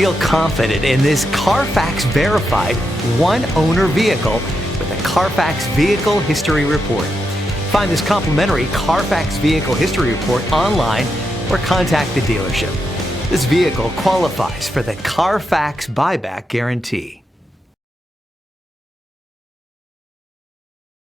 Feel confident in this Carfax verified one-owner vehicle with a Carfax Vehicle History Report. Find this complimentary Carfax Vehicle History Report online or contact the dealership. This vehicle qualifies for the Carfax Buyback Guarantee.